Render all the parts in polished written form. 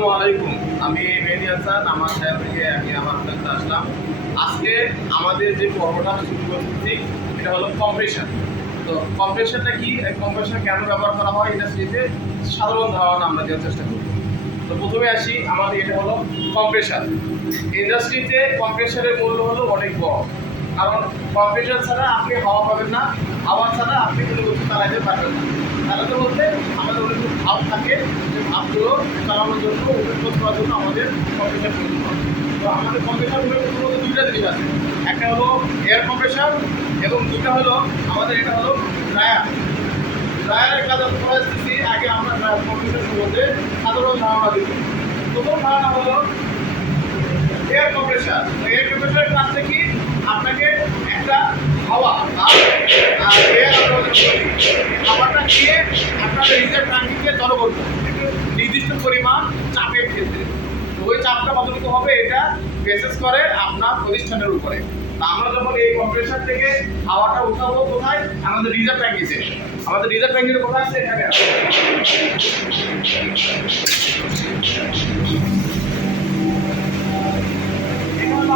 আসসালামু আলাইকুম। আমি মেহেদি হাসান, আমার সাহেব থেকে আমি আমার হোটেলতে আসলাম। আজকে আমাদের যে পর্বটা শুরু করতেছি এটা হলো কম্প্রেশন। তো কম্প্রেশনটা কি, কম্প্রেশন কেন ব্যবহার করা হয় ইন্ডাস্ট্রিতে, সাধারণ ধারণা আমরা দেওয়ার চেষ্টা করি। তো প্রথমে আসি, আমাদের এটা হলো কম্প্রেশন। ইন্ডাস্ট্রিতে কম্প্রেশনের মূল্য হলো অনেক বড়, কারণ কম্প্রেশন ছাড়া আপনি হাওয়া পাবেন না, হাওয়া ছাড়া আপনি কোনো কিছু চালাতে পারবেন না। চালাতে বলতে আমাদের অনেক ভাব থাকে, যে ভাবগুলো চালানোর জন্য উপযোগ করার জন্য আমাদের কম্প্রেশন প্রয়োজন হয়। তো আমাদের কম্প্রেশনগুলো মূলত দুইটা জিনিস আছে, একটা হলো এয়ার কম্প্রেশন এবং দুইটা হলো আমাদের এটা হলো ড্রায়ার। ড্রায়ারের কাজ আমি করে আসতেছি। আগে আমরা ড্রায়ার কম্প্রেশন সম্বন্ধে সাধারণ ধারণা দিব। প্রথম ধারণা হলো এয়ার কম্প্রেশন। এয়ার কম্প্রেশনের কাজটা কি, আপনাকে একটা হাওয়া হাওয়াটা দিয়ে আপনার রিজার্ভ ট্যাঙ্কিকে জড়ো করবে একটু নির্দিষ্ট পরিমাণ চাপের ক্ষেত্রে। তো ওই চাপটা কতটুকু হবে এটা বেসিস করে আপনার প্রতিষ্ঠানের উপরে। আমরা যখন এই কম্প্রেসার থেকে হাওয়াটা উঠাবো কোথায়, আমাদের রিজার্ভ ট্যাঙ্কিতে। আমাদের রিজার্ভ ট্যাঙ্কিটা কোথায় আছে, এখানে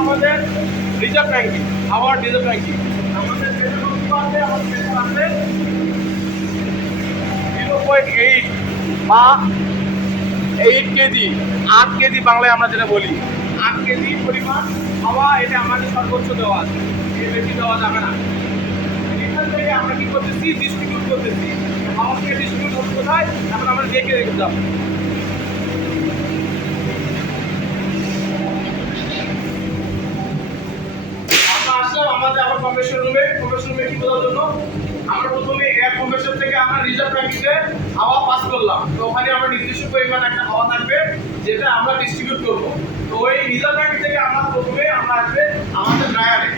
আমাদের রিজার্ভ ট্যাঙ্কি, হাওয়ার রিজার্ভ ট্যাঙ্কি। আমাদের প্রেসার আছে 0.8 বা 8 কেজি, 8 কেজি বাংলায় আমরা যেটা বলি 8 কেজি পরিমাণ হাওয়া, এটা আমাদের সর্বোচ্চ দেওয়া আছে, এর বেশি দেওয়া যাবে না। এখান থেকে আমরা কি করতেছি, ডিস্ট্রিবিউট করতেছি। হাওয়া থেকে ডিস্ট্রিবিউট হচ্ছে কোথায়, এখন আমরা দেখে রেখে যাবো। আমাদের আবার কম্প্রেসর রুমে কি করার জন্য আমরা প্রথমে এয়ার কম্প্রেসর থেকে আমরা রিজার্ভ ট্যাঙ্কিতে হাওয়া পাস করলাম। তো ওখানে আমরা নির্দিষ্ট পরিমাণ একটা হাওয়া থাকবে যেটা আমরা ডিস্ট্রিবিউট করব। তো ওই রিজার্ভ ট্যাঙ্কি থেকে আমরা প্রথমে আমরা আসবে আমাদের ড্রায়ারে।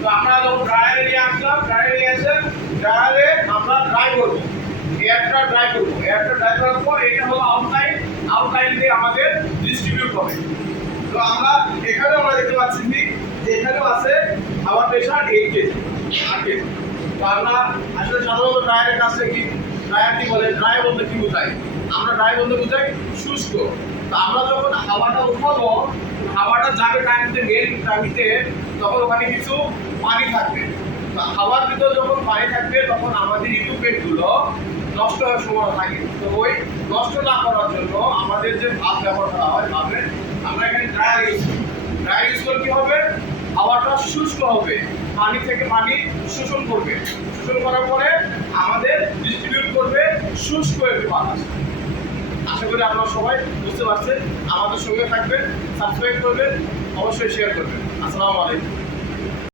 তো আমরা যখন ড্রায়ারে নিয়ে আসলাম, ড্রায়ারে নিয়ে এসে ড্রায়ারে আমরা ড্রাই করব, এয়ারটা ড্রাই করব। এয়ারটা ড্রাই করার পর এটা হলো আউটলাইন দিয়ে আমাদের ডিস্ট্রিবিউট হবে। তো আমরা এখানেও আমরা দেখতে পাচ্ছি যে এখানেও আছে হাওয়ার প্রেসার 8 কেজি, 8 কেজি। তো আমরা আসলে সাধারণত ড্রায়ারের কাজটা কি, ড্রায়ার কি বলে, ড্রাই বলতে কি বোঝায়, আমরা ড্রাই বলতে বোঝাই শুষ্ক। তো আমরা যখন হাওয়াটা উঠাবো, হাওয়াটা যাবে ট্যাঙ্কিতে, মেন ট্যাঙ্কিতে, তখন ওখানে কিছু পানি থাকবে। তো হাওয়ার ভিতর যখন পানি থাকবে তখন আমাদের ইকুইপমেন্টগুলো নষ্ট হওয়ার সম্ভাবনা থাকে। তো ওই নষ্ট না করার জন্য আমাদের যে ভাপ ব্যবহার করা হয়, ভাবে আমরা এখানে ড্রায়ার ইউজ করি। ড্রায়ার ইউজ করলে কি হবে, হাওয়াটা শুষ্ক হবে, পানি থেকে পানি শোষণ করবে, শোষণ করার পরে আমাদের ডিস্ট্রিবিউট করবে শুষ্ক একটি বাতাস। আশা করি আপনারা সবাই বুঝতে পারছেন। আমাদের সঙ্গে থাকবেন, সাবস্ক্রাইব করবেন, অবশ্যই শেয়ার করবেন। আসসালামু আলাইকুম।